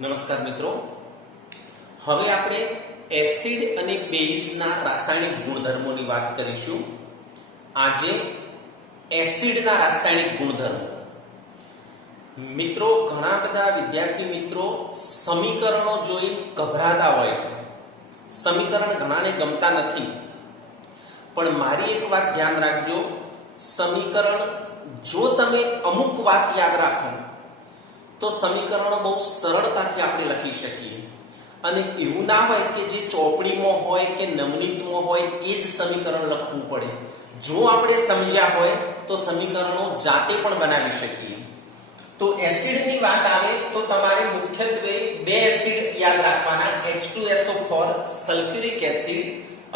નમસ્કાર મિત્રો, હવે આપણે એસિડ અને બેઝના રાસાયણિક ગુણધર્મોની વાત કરીશું. આજે એસિડના રાસાયણિક ગુણધર્મો. મિત્રો, ઘણા બધા વિદ્યાર્થી મિત્રો સમીકરણો જોઈ ગભરાતા હોય છે. સમીકરણ ઘણાને ગમતા નથી, પણ મારી એક વાત ધ્યાન રાખજો. સમીકરણ જો તમે અમુક વાત યાદ રાખો તો સમીકરણો બહુ સરળતાથી આપણે લખી શકીએ. અને એવું ના હોય કે જે ચોપડીમાં હોય કે નવનીતમાં હોય એ જ સમીકરણ લખવું પડે. જો આપણે સમજ્યા હોય તો સમીકરણો જાતે પણ બનાવી શકીએ. તો એસિડની વાત આવે તો તમારે મુખ્યત્વે બે એસિડ યાદ રાખવાના, H2SO4 સલ્ફ્યુરિક એસિડ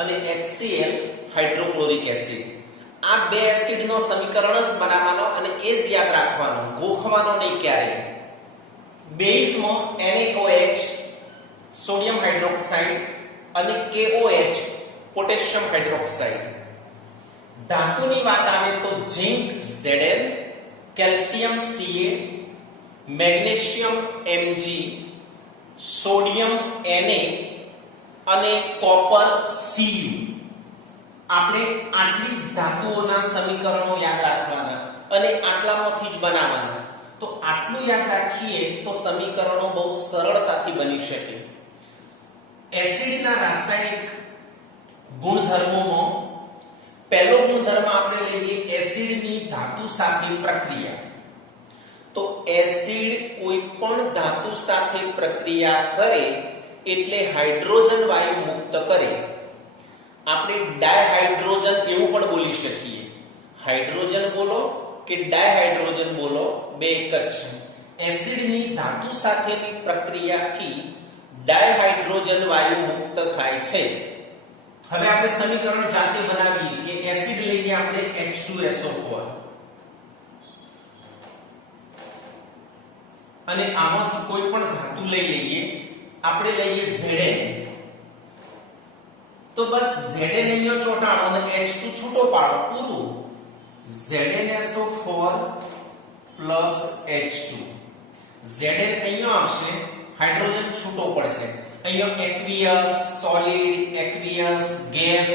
અને HCl હાઇડ્રોક્લોરિક એસિડ. આ બે એસિડનો સમીકરણ જ બનાવવાનો અને એ જ યાદ રાખવાનો, ગોખવાનો નહીં ક્યારેય. બેઝમાં NaOH સોડિયમ હાઇડ્રોક્સાઇડ અને KOH પોટેશિયમ હાઇડ્રોક્સાઇડ. ધાતુની વાત આવે તો zinc Zn, calcium Ca, magnesium Mg, sodium Na અને કોપર Cu. આપણે આટલી જ ધાતુઓના સમીકરણો યાદ રાખવાના અને આટલામાંથી જ બનાવવાના. તો આટલું યાદ રાખીએ તો સમીકરણો બહુ સરળતાથી બની શકે. એસિડના રાસાયણિક ગુણધર્મોમાં પહેલો ગુણધર્મ આપણે લઈએ એસિડની ધાતુ સાથે પ્રક્રિયા. તો એસિડ કોઈ પણ ધાતુ સાથે પ્રક્રિયા કરે એટલે હાઇડ્રોજન વાયુ મુક્ત કરે. આપણે ડાયહાઇડ્રોજન એવું પણ બોલી શકીએ. હાઇડ્રોજન બોલો કે ડાયહાઇડ્રોજન બોલો, બે એક જ છે. એસિડની ધાતુ સાથેની પ્રક્રિયાથી ડાયહાઇડ્રોજન વાયુ મુક્ત થાય છે. હવે આપણે સમીકરણ જાતે બનાવીએ કે એસિડ લઈએ આપણે H2SO4 અને આમાંથી કોઈ પણ ધાતુ લઈ લઈએ. આપણે લઈએ Zn. તો બસ Zn અહીંયા ચોંટાડો અને H2 છૂટો પાડો, પૂરું. ZnSO4 plus H2. Zn અહીંયા આવશે, હાઇડ્રોજન છૂટો પડશે. અહીંયા એક્વિયસ, સોલિડ, એક્વિયસ, ગેસ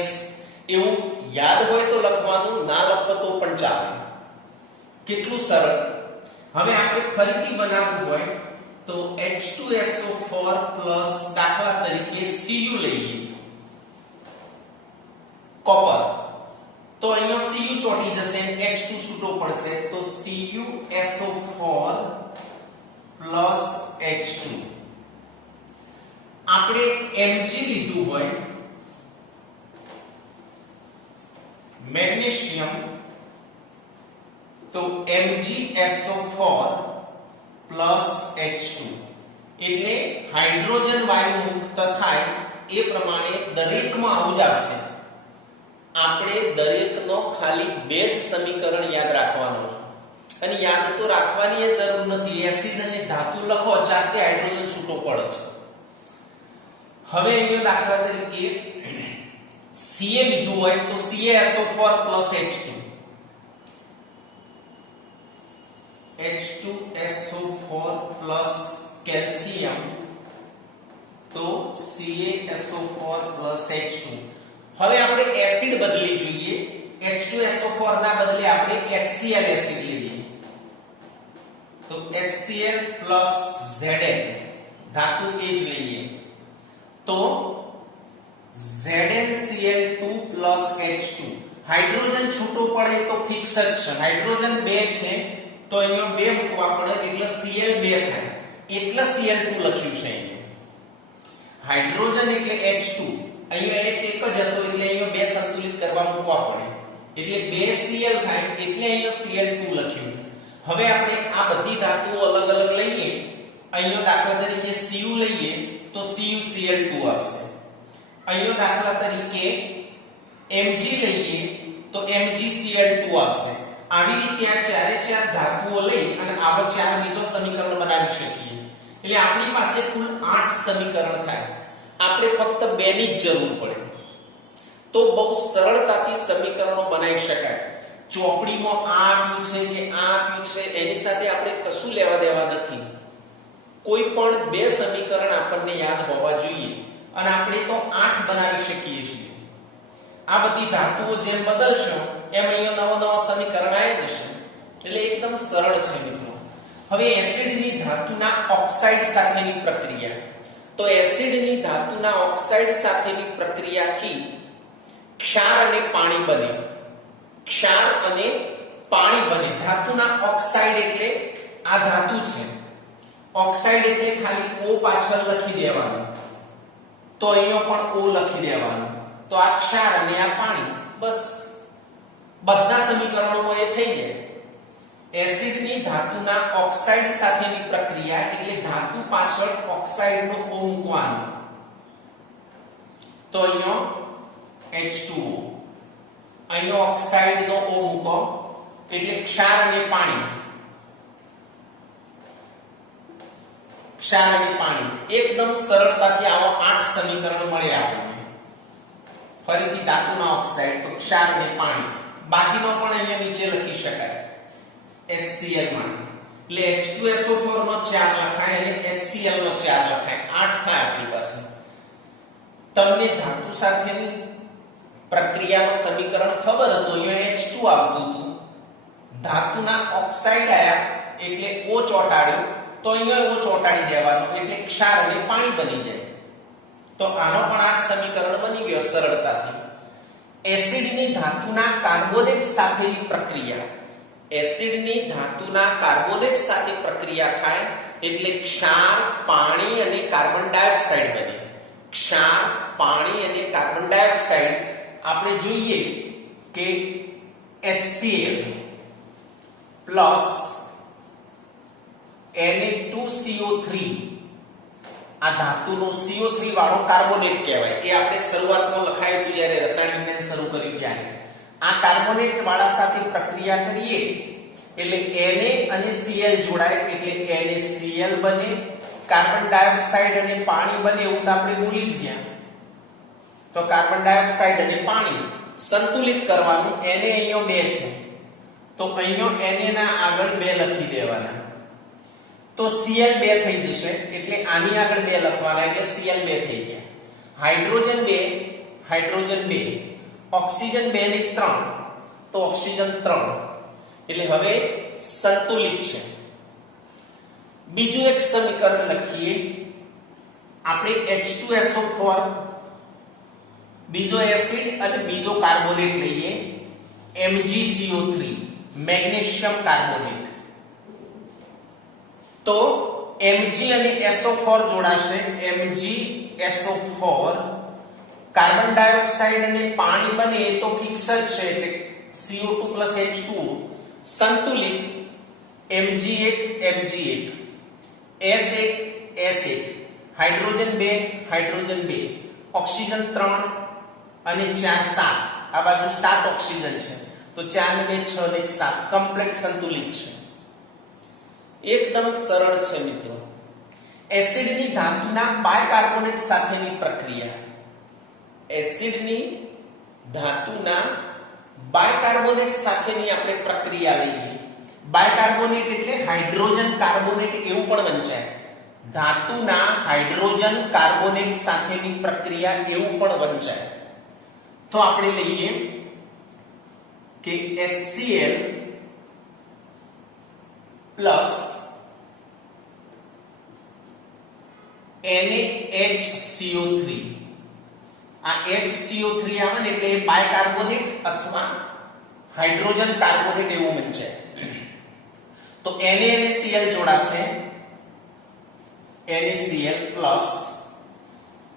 એવું યાદ હોય તો લખવાનું, ના લખો તો પણ ચાલે. કેટલું સરળ. હવે આપણે ફરીથી બનાવવું હોય તો H2SO4 પ્લસ દાખલા તરીકે Cu લઈએ, કોપર. તો અહીંયા Cu ચોંટી જશે, H2 છૂટો પડશે, તો CuSO4 પ્લસ H2. આપણે Mg લીધું હોય, મેગ્નેશિયમ, તો MgSO4 પ્લસ H2. એટલે હાઇડ્રોજન વાયુ મુક્ત થાય એ પ્રમાણે દરેકમાં આવું જ આવશે. આપણે દરેકનો ખાલી બે જ સમીકરણ યાદ રાખવાનો છે અને યાદ તો રાખવાની જરૂર નથી. એસિડ અને ધાતુ લખો, જાતે હાઇડ્રોજન છૂટો પડે છે. હવે અહીંયા દાખલા તરીકે Ca લીધું હોય તો CaSO4 H2. H2SO4 કેલ્શિયમ, તો CaSO4 H2. હવે આપણે એસિડ બદલી જોઈએ. H2SO4 ના બદલે આપણે HCl એસિડ લઈએ, તો HCl Zn. ધાતુ એ જ લઈએ તો ZnCl2 H2. હાઇડ્રોજન છૂટો પડે તો ફિક્સ જ છે. હાઇડ્રોજન 2 છે તો અહીંયા 2 મૂકવા પડે એટલે Cl 2 થાય, એટલે Cl2 લખ્યું છે અહીંયા. હાઇડ્રોજન એટલે H2, અહીંયા H એક જ હતો એટલે અહીંયા 2 સંતુલિત કરવા મૂકવા પડે એટલે 2 Cl થાય, એટલે અહીંયા Cl2 લખ્યું છે. હવે આપણે આ બધી ધાતુઓ અલગ અલગ લઈએ. અહીંયા દાખલા તરીકે Cu લઈએ તો CuCl2 આવશે. અહીંયા દાખલા તરીકે Mg લઈએ તો MgCl2 આવશે. આવી રીતે આ ચારે ચાર ધાતુઓ લઈ અને આવા ચાર બીજો સમીકરણ બનાવી શકીએ. એટલે આપણી પાસે કુલ 8 સમીકરણ થાય. આપણે ફક્ત બે ની જ જરૂર પડે તો બહુ સરળતાથી સમીકરણો બનાવી શકાય. ચોપડીમાં આ આપ્યું છે કે આ આપ્યું છે એની સાથે આપણે કશું લેવા દેવા નથી. કોઈ પણ બે સમીકરણ આપણને યાદ હોવા જોઈએ અને આપણે તો 8 બનાવી શકીએ છીએ. આ બધી ધાતુઓ જેમ બદલશો એમ અહીંયા નવો સમીકરણ આવી જશે. એટલે એકદમ સરળ છે મિત્રો. હવે એસિડની ધાતુના ઓક્સાઇડ સાથેની પ્રક્રિયા. તો એસિડની ધાતુના ઓક્સાઇડ સાથેની પ્રક્રિયાથી ક્ષાર અને પાણી બને. ક્ષાર અને પાણી બને. ધાતુના ઓક્સાઇડ એટલે આ ધાતુ છે. ઓક્સાઇડ એટલે ખાલી O પાછળ લખી દેવાનું. તો અહીંયા પણ O લખી દેવાનું. તો આ ક્ષાર અને આ પાણી, બસ બધા સમીકરણોમાં એ થઈ જાય. એસિડની ધાતુના ઓક્સાઇડ સાથેની પ્રક્રિયા એટલે ધાતુ પાછળ ઓક્સાઇડનો O મૂકવાનો. તો અહીંયા H2O, અહીંયા ઓક્સાઇડનો O મૂકો એટલે ક્ષાર અને પાણી. ક્ષાર અને પાણી. એકદમ સરળતાથી આવા 8 સમીકરણ મળે આપણને. ફરીથી ધાતુના ઓક્સાઇડ તો ક્ષાર અને પાણી. બાકીનો પણ અહીંયા નીચે લખી શકાય HCl માટે. એટલે H2SO4 નો 4 લખાય અને HCl નો 4 લખાય. 8 થાય આપણી પાસે. તમને ધાતુ સાથેની પ્રક્રિયાનું સમીકરણ ખબર હતું, અહીંયા H2 આવતું હતું. ધાતુના ઓક્સાઇડ આયા એટલે O ચોંટાડ્યો તો અહીંયા O ચોંટાડી દેવાનો એટલે ક્ષાર અને પાણી બની જાય. તો આનો પણ 8 સમીકરણ બની ગયો સરળતાથી. એસિડની ધાતુના કાર્બોનેટ સાથેની પ્રક્રિયા. એસિડની ધાતુના કાર્બોનેટ સાથે પ્રક્રિયા થાય એટલે ક્ષાર, પાણી અને કાર્બન ડાયોક્સાઇડ બને. ક્ષાર, પાણી અને કાર્બન ડાયોક્સાઇડ આપણે જોઈએ કે HCl પ્લસ Na2CO3 આ ધાતુનો CO3 વાળો કાર્બોનેટ કહેવાય. એ આપણે શરૂઆતમાં લખાયું હતું જ્યારે રસાયણ વિજ્ઞાન શરૂ કર્યું ત્યારે. આ કાર્બોનેટ વાળા સાથે પ્રક્રિયા કરીએ એટલે Na અને Cl જોડાય એટલે NaCl બને. કાર્બન ડાયોક્સાઇડ અને પાણી બને એવું તો આપણે ભૂલી જ ગયા. તો કાર્બન ડાયોક્સાઇડ અને પાણી સંતુલિત કરવાનું. Na અહીંયા 2 છે તો અહીંયા Na ના આગળ 2 લખી દેવાના. તો Cl 2 થઈ જશે એટલે આની આગળ 2 લખવાના એટલે Cl 2 થઈ ગયા. હાઇડ્રોજન 2, હાઇડ્રોજન 2, ઓક્સિજન 2 ને 3 તો ઓક્સિજન 3 એટલે હવે સંતુલિત છે. બીજું એક સમીકરણ લખીએ આપણે H2SO4 બીજો એસિડ અને બીજો કાર્બોનેટ લઈએ MgCO3 મેગ્નેશિયમ કાર્બોનેટ. તો Mg અને SO4 જોડાશે. MgSO4 કાર્બન ડાયોક્સાઇડ અને પાણી બને તો ફિક્સ જ છે એટલે CO2 H2 સંતુલિત Mg1 Mg1 S1 S1 hydrogen 2 hydrogen 2 oxygen 3 અને 4 7 આ બાજુ 7 ઓક્સિજન છે તો 4 ને 2 6 ને 7 કમ્પ્લીટ સંતુલિત છે. એકદમ સરળ છે મિત્રો. એસિડની ધાતુના બાયકાર્બોનેટ સાથેની પ્રક્રિયા. એસિડની ધાતુના બાયકાર્બોનેટ સાથેની આપણે પ્રક્રિયા લઈએ. બાયકાર્બોનેટ એટલે હાઇડ્રોજન કાર્બોનેટ એવું પણ વંચાય. ધાતુના હાઇડ્રોજન કાર્બોનેટ સાથેની પ્રક્રિયા એવું પણ વંચાય. તો આપણે લઈએ કે HCl પ્લસ NaHCO3. આ HCO3 આવે ને એટલે એ બાયકાર્બોનેટ અથવા હાઇડ્રોજન કાર્બોનેટ એવું બનશે. તો Na અને Cl જોડાશે. NaCl પ્લસ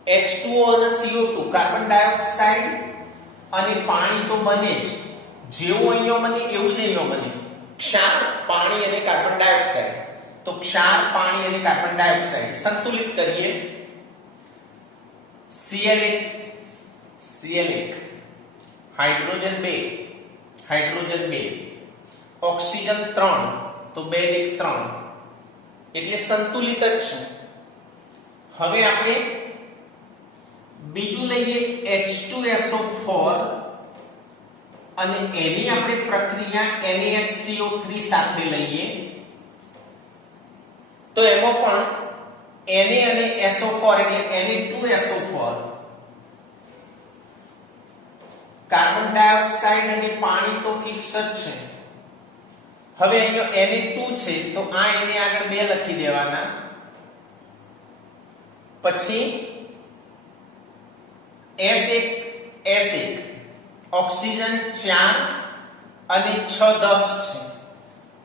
H2O અને CO2 કાર્બન ડાયોક્સાઇડ અને પાણી તો બને જ. જેવું અહીંયા બને એવું જ અહીંયા બને. ક્ષાર, પાણી અને કાર્બન ડાયોક્સાઇડ. તો ક્ષાર, પાણી અને કાર્બન ડાયોક્સાઇડ સંતુલિત કરીએ. Cl1 Cl1 hydrogen 2 hydrogen 2 oxygen 3 તો 2 ને 3 એટલે સંતુલિત જ છે. હવે આપણે બીજું લઈએ H2SO4 અને એની આપણે પ્રક્રિયા NaHCO3 સાથે લઈએ તો એમાં પણ Na અને SO4 એટલે Na2SO4 કાર્બન ડાયોક્સાઇડ અને પાણી તો ફિક્સ જ છે. હવે અહીંયા Na2 છે તો આ એને આગળ 2 લખી દેવાના. પછી S1 ઓક્સિજન 4 અને 6 10 છે.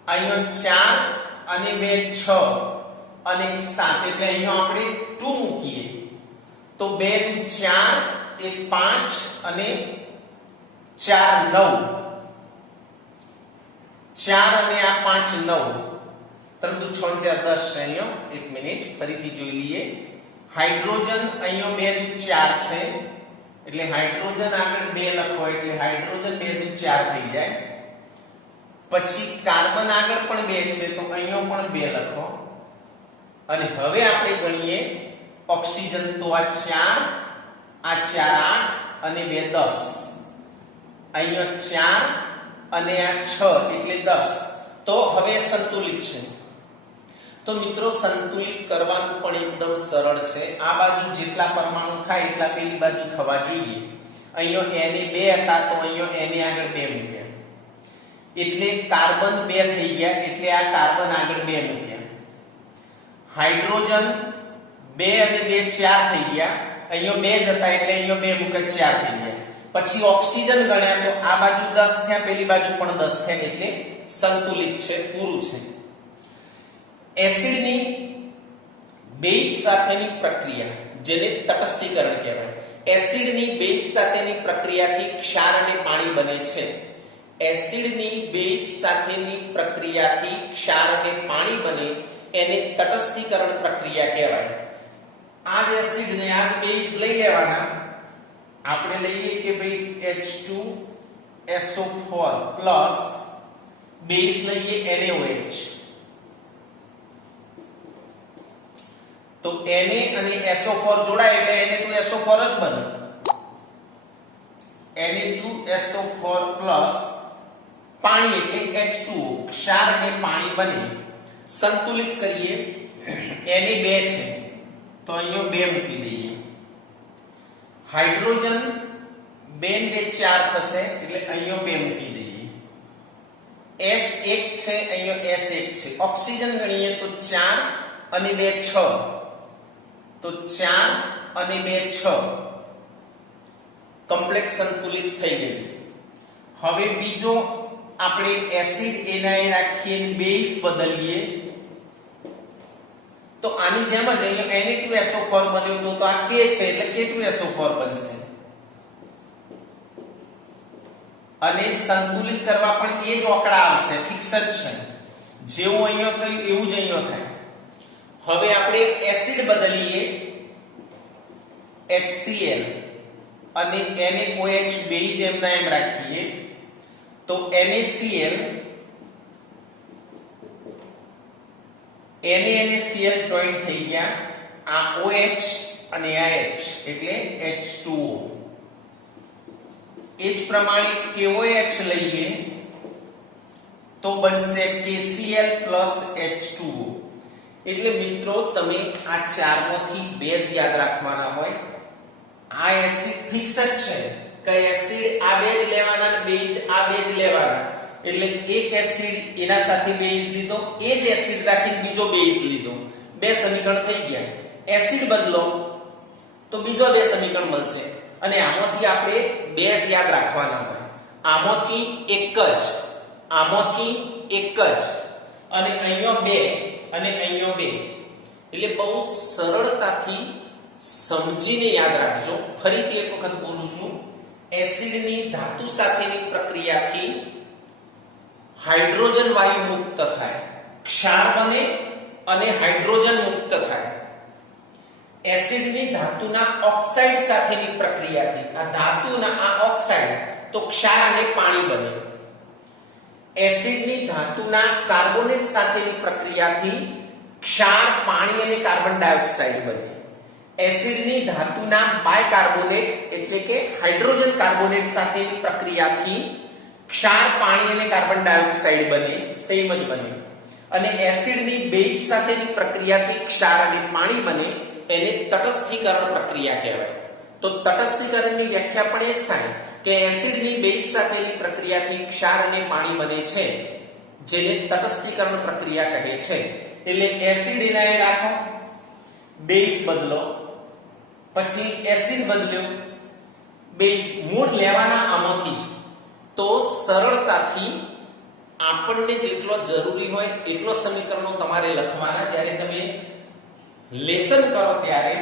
અહીંયા 4 અને 2 6 અને 7 એટલે અહીંયા આપણે 2 મૂકીએ તો 2 નું 4 1 5 અને 4 9 4 અને આ 5 9 3 દુ 6 4 10 છે. અહીંયા એક મિનિટ ફરીથી જોઈ લઈએ. હાઇડ્રોજન અહીંયા 2 દુ 4 છે એટલે હાઇડ્રોજન આગળ 2 લખો એટલે હાઇડ્રોજન 2 દુ 4 થઈ જાય. પછી કાર્બન આગળ પણ 2 છે તો અહીંયા પણ 2 લખો. અને હવે આપણે ગણીએ ઓક્સિજન તો આ 4 8 અને 2 10 અહીંયા 4 અને આ 6 એટલે 10 તો હવે સંતુલિત છે. તો મિત્રો સંતુલિત કરવાનું પણ એકદમ સરળ છે. આ બાજુ જેટલા પરમાણુ થાય એટલા પેલી બાજુ થવા જોઈએ. અહીંયા Na 2 હતા તો અહીંયા Na આગળ 2 મૂક્યા એટલે કાર્બન 2 થઈ ગયા એટલે આ કાર્બન આગળ 2 મૂક્યા. હાઇડ્રોજન 2 અને 2 4 થઈ ગયા. અહીંયા 2 જ હતા એટલે અહીંયા 2 મૂક્યા 4 થઈ ગયા. પછી ઓક્સિજન ગણ્યા તો આ બાજુ 10 થયા પેલી બાજુ પણ 10 થયા એટલે સંતુલિત છે, પૂરું છે. એસિડની બેઝ સાથેની પ્રક્રિયા જેને તટસ્થીકરણ કહેવાય. એસિડની બેઝ સાથેની પ્રક્રિયાથી ક્ષાર અને પાણી બને છે. એસિડની બેઝ સાથેની પ્રક્રિયાથી ક્ષાર અને પાણી બને એને તટસ્થીકરણ પ્રક્રિયા કહેવાય. આ જ એસિડ ને આ જ બેઝ લઈ લેવાના. આપણે લઈએ કે ભાઈ H2SO4 પ્લસ બેઝ લઈએ NaOH તો Na અને SO4 જોડાય એટલે Na2SO4 જ બને. Na2SO4 પ્લસ પાણી એટલે H2O ક્ષાર અને પાણી બને. સંતુલિત કરીએ Na 2 છે તો અહીંયા 2 મૂકી દઈએ. હાઇડ્રોજન 2 ને 4 થશે એટલે અહીંયા 2 મૂકી દઈએ. S1 છે અહીંયા S1 છે. ઓક્સિજન ગણીએ તો 4 અને 2 6 તો 4 અને 2 6 કમ્પ્લેટ સંતુલિત થઈ ગયું. હવે બીજો આપણે એસિડ એનાય રાખીએ બેઝ બદલીએ તો આની જેમ જ અહીંયા Na2SO4 બન્યો તો આ K છે એટલે K2SO4 બનશે. અને સંતુલિત કરવા પણ એ જ ઓકડા આવશે, ફિક્સ જ છે. જેવું અહીંયા થયું એવું જ અહીંયા થાય. હવે આપણે એસિડ બદલીએ HCl અને NaOH બેઝ એમના એમ રાખીએ તો NaCl Na અને Cl જોઈન્ટ થઈ ગયા. આ OH અને આ H એટલે H2O. એ જ પ્રમાણે KOH લઈએ તો બનશે KCl H2O. એટલે મિત્રો તમે આ ચારમાંથી બેઝ યાદ રાખવાના હોય. આ એસિડ ફિક્સ જ છે કે એસિડ આ બેઝ લેવાના અને બેઝ આ બેઝ લેવાના. એટલે એક એસિડ એના સાથે બેઝ લીધો, એ જ એસિડ રાખીને બીજો બેઝ લીધો, 2 સમીકરણ થઈ ગયા. એસિડ બદલો તો બીજો 2 સમીકરણ મળશે. અને આમાંથી આપણે બેઝ યાદ રાખવાના હોય. આમાંથી એક જ, આમાંથી એક જ, અને અહીંયા 2 અને અહીંયા 2. એટલે બહુ સરળતાથી સમજીને યાદ રાખજો. ફરીથી એક વખત બોલું છું. એસિડની ધાતુ સાથેની પ્રક્રિયાથી હાઇડ્રોજન વાયુ મુક્ત થાય, ક્ષાર બને અને હાઇડ્રોજન મુક્ત થાય. એસિડની ધાતુના ઓક્સાઇડ સાથેની પ્રક્રિયાથી આ ધાતુના આ ઓક્સાઇડ તો ક્ષાર અને પાણી બને. એસિડની ધાતુના કાર્બોનેટ સાથેની પ્રક્રિયાથી ક્ષાર, પાણી અને કાર્બન ડાયોક્સાઇડ બને. એસિડની ધાતુના બાયકાર્બોનેટ એટલે કે હાઇડ્રોજન કાર્બોનેટ સાથેની પ્રક્રિયાથી ક્ષાર, પાણી અને કાર્બન ડાયોક્સાઇડ બને. સેમ જ બને. અને એસિડની બેઝ સાથેની પ્રક્રિયાથી ક્ષાર અને પાણી બને એને તટસ્થીકરણ પ્રક્રિયા કહેવાય. તો તટસ્થીકરણની વ્યાખ્યા પણ એ જ થાય કે એસિડની બેઝ સાથેની પ્રક્રિયાથી ક્ષાર અને પાણી બને છે, જેને તટસ્થીકરણ પ્રક્રિયા કહે છે. એટલે એસિડ એના રાખો, બેઝ બદલો, પછી એસિડ બદલ્યો, બેઝ મૂળ લેવાના આમાંથી જ. તો સરળતાથી આપણને જેટલો જરૂરી હોય એટલો સમીકરણો તમારે લખવાના. જ્યારે તમે લેસન કરો ત્યારે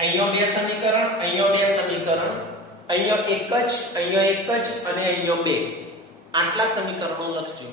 અહીંયા બે સમીકરણ, અહીંયા બે સમીકરણ, અહીંયા એક જ, અહીંયા એક જ અને અહીંયા બે, આટલા સમીકરણો લખજો.